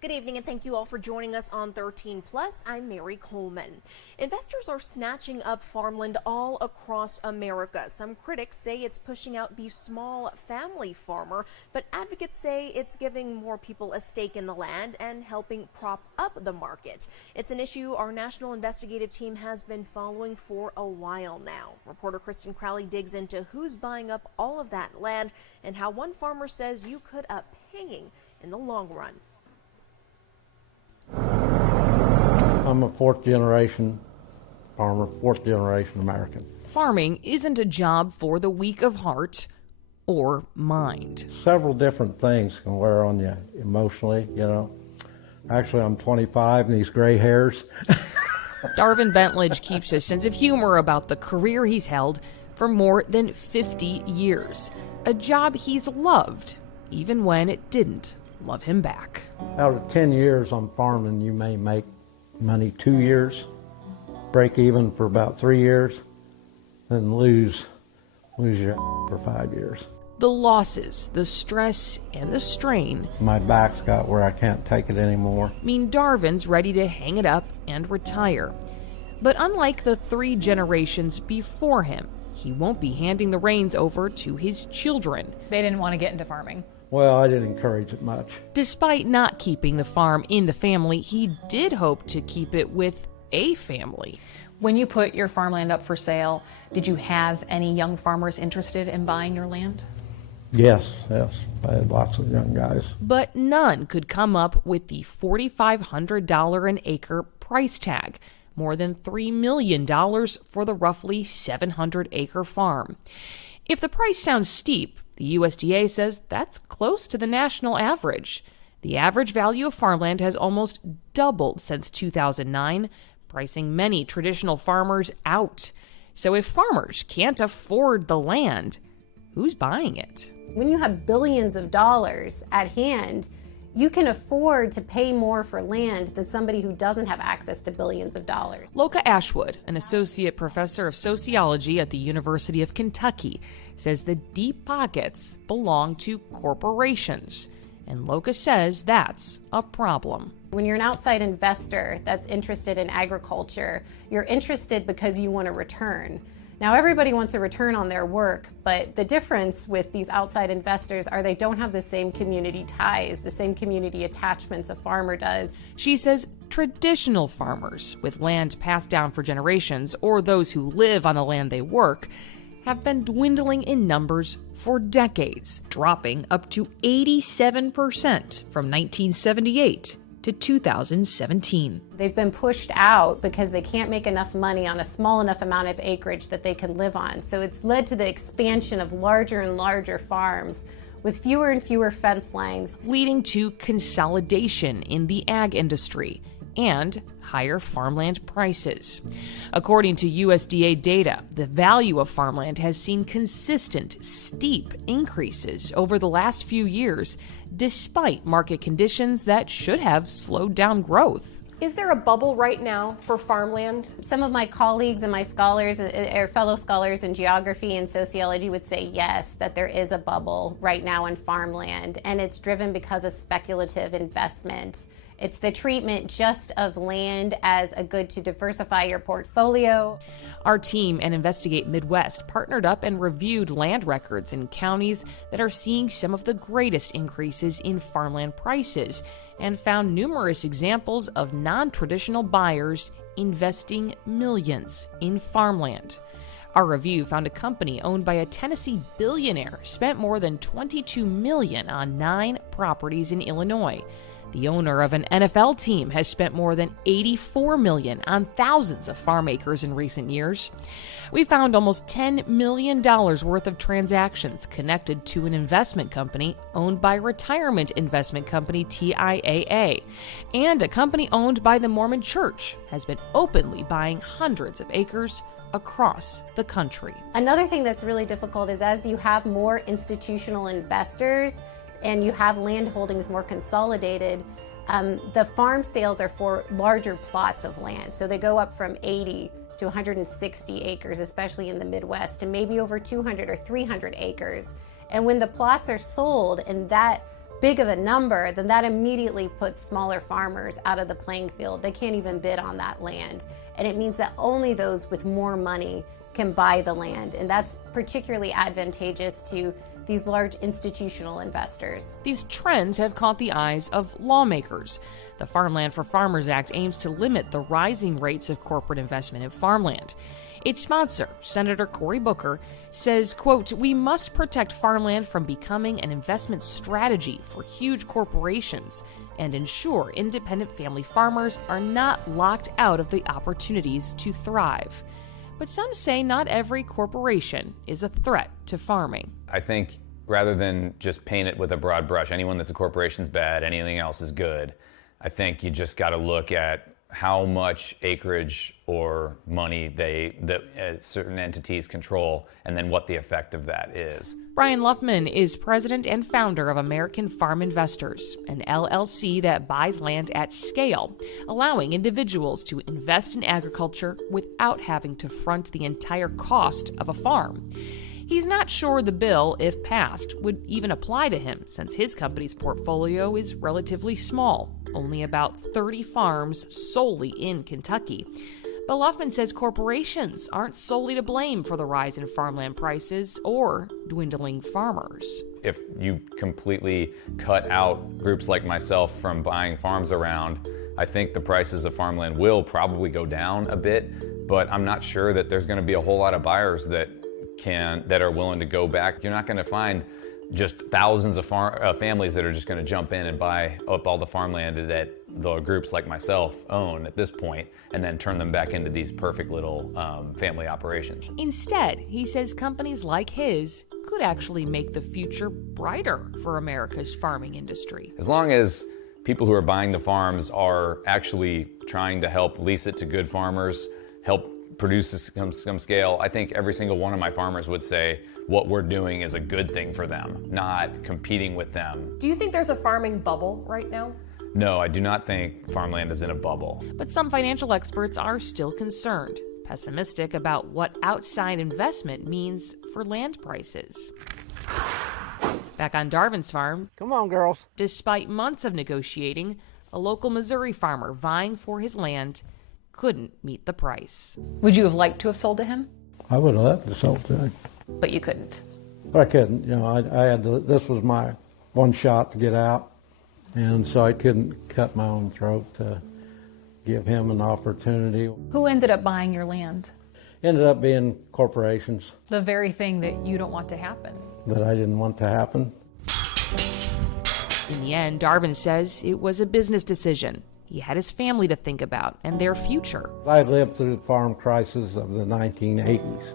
Good evening and thank you all for joining us on 13 Plus. I'm Mary Coleman. Investors are snatching up farmland all across America. Some critics say it's pushing out the small family farmer, but advocates say it's giving more people a stake in the land and helping prop up the market. It's an issue our national investigative team has been following for a while now. Reporter Kristen Crowley digs into who's buying up all of that land and how one farmer says you could up paying in the long run. I'm a fourth generation farmer, fourth generation American. Farming isn't a job for the weak of heart or mind. Several different things can wear on you emotionally, you know. Actually, I'm 25 and these gray hairs. Darvin Bentledge keeps a sense of humor about the career he's held for more than 50 years. A job he's loved, even when it didn't love him back. Out of 10 years on farming, you may make money 2 years, break even for about 3 years, then lose your for 5 years. The losses, the stress, and the strain. My back's got where I can't take it anymore. Mean Darvin's ready to hang it up and retire. But unlike the 3 generations before him, he won't be handing the reins over to his children. They didn't want to get into farming. Well, I didn't encourage it much. Despite not keeping the farm in the family, he did hope to keep it with a family. When you put your farmland up for sale, did you have any young farmers interested in buying your land? Yes. I had lots of young guys. But none could come up with the $4,500 an acre price tag, more than $3 million for the roughly 700-acre farm. If the price sounds steep, the USDA says that's close to the national average. The average value of farmland has almost doubled since 2009, pricing many traditional farmers out. So if farmers can't afford the land, who's buying it? When you have billions of dollars at hand, you can afford to pay more for land than somebody who doesn't have access to billions of dollars. Loka Ashwood, an associate professor of sociology at the University of Kentucky, says the deep pockets belong to corporations. And Loka says that's a problem. When you're an outside investor that's interested in agriculture, you're interested because you want a return. Now, everybody wants a return on their work, but the difference with these outside investors are they don't have the same community ties, the same community attachments a farmer does. She says traditional farmers with land passed down for generations, or those who live on the land they work, have been dwindling in numbers for decades, dropping up to 87% from 1978 to 2017. They've been pushed out because they can't make enough money on a small enough amount of acreage that they can live on. So it's led to the expansion of larger and larger farms with fewer and fewer fence lines, leading to consolidation in the ag industry and higher farmland prices. According to USDA data, the value of farmland has seen consistent, steep increases over the last few years, despite market conditions that should have slowed down growth. Is there a bubble right now for farmland? Some of my colleagues and my scholars, or fellow scholars in geography and sociology would say yes, that there is a bubble right now in farmland, and it's driven because of speculative investment. It's the treatment just of land as a good to diversify your portfolio. Our team and Investigate Midwest partnered up and reviewed land records in counties that are seeing some of the greatest increases in farmland prices and found numerous examples of non-traditional buyers investing millions in farmland. Our review found a company owned by a Tennessee billionaire spent more than $22 million on 9 properties in Illinois. The owner of an NFL team has spent more than $84 million on thousands of farm acres in recent years. We found almost $10 million worth of transactions connected to an investment company owned by retirement investment company TIAA, and a company owned by the Mormon Church has been openly buying hundreds of acres across the country. Another thing that's really difficult is as you have more institutional investors, and you have land holdings more consolidated, the farm sales are for larger plots of land. So they go up from 80 to 160 acres, especially in the Midwest, and maybe over 200 or 300 acres. And when the plots are sold and that big of a number, then that immediately puts smaller farmers out of the playing field. They can't even bid on that land. And it means that only those with more money can buy the land. And that's particularly advantageous to these large institutional investors. These trends have caught the eyes of lawmakers. The Farmland for Farmers Act aims to limit the rising rates of corporate investment in farmland. Its sponsor, Senator Cory Booker, says, quote, "We must protect farmland from becoming an investment strategy for huge corporations and ensure independent family farmers are not locked out of the opportunities to thrive." But some say not every corporation is a threat to farming. I think rather than just paint it with a broad brush, anyone that's a corporation's bad, anything else is good, I think you just got to look at how much acreage or money certain entities control, and then what the effect of that is. Brian Luffman is president and founder of American Farm Investors, an LLC that buys land at scale, allowing individuals to invest in agriculture without having to front the entire cost of a farm. He's not sure the bill, if passed, would even apply to him, since his company's portfolio is relatively small, only about 30 farms solely in Kentucky. But Luffman says corporations aren't solely to blame for the rise in farmland prices or dwindling farmers. If you completely cut out groups like myself from buying farms around, I think the prices of farmland will probably go down a bit, but I'm not sure that there's going to be a whole lot of buyers that are willing to go back. You're not going to find just thousands of families that are just going to jump in and buy up all the farmland that the groups like myself own at this point, and then turn them back into these perfect little family operations. Instead, he says companies like his could actually make the future brighter for America's farming industry. As long as people who are buying the farms are actually trying to help lease it to good farmers, help produce some scale, I think every single one of my farmers would say what we're doing is a good thing for them, not competing with them. Do you think there's a farming bubble right now? No, I do not think farmland is in a bubble. But some financial experts are still concerned, pessimistic about what outside investment means for land prices. Back on Darvin's farm, Come on, girls. despite months of negotiating, a local Missouri farmer vying for his land couldn't meet the price. Would you have liked to have sold to him? I would have loved to sell to him, But you couldn't. but I couldn't. You know, I had to, this was my one shot to get out, and so I couldn't cut my own throat to give him an opportunity. Who ended up buying your land? Ended up being corporations The very thing that you don't want to happen. that I didn't want to happen. In the end, Darvin says it was a business decision. He had his family to think about and their future. I lived through the farm crisis of the 1980s,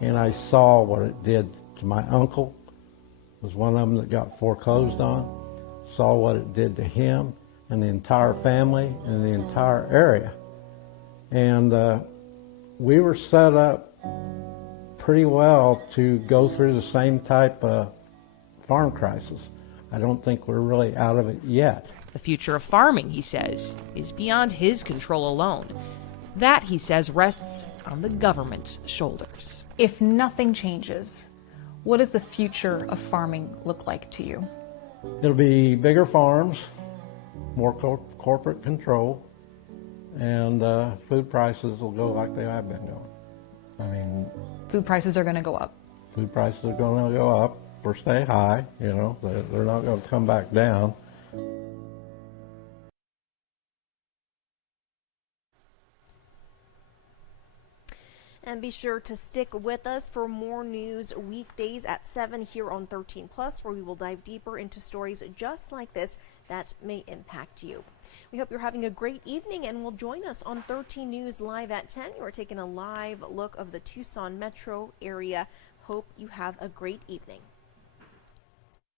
and I saw what it did to my uncle, was one of them that got foreclosed on, saw what it did to him and the entire family and the entire area. And we were set up pretty well to go through the same type of farm crisis. I don't think we're really out of it yet. The future of farming, he says, is beyond his control alone. That, he says, rests on the government's shoulders. If nothing changes, what does the future of farming look like to you? It'll be bigger farms, more corporate control, and food prices will go like they have been going. I mean, Food prices are going to go up. food prices are going to go up or stay high, you know, they're not going to come back down. And be sure to stick with us for more news weekdays at 7 here on 13 Plus, where we will dive deeper into stories just like this that may impact you. We hope you're having a great evening and will join us on 13 News Live at 10. You are taking a live look of the Tucson metro area. Hope you have a great evening.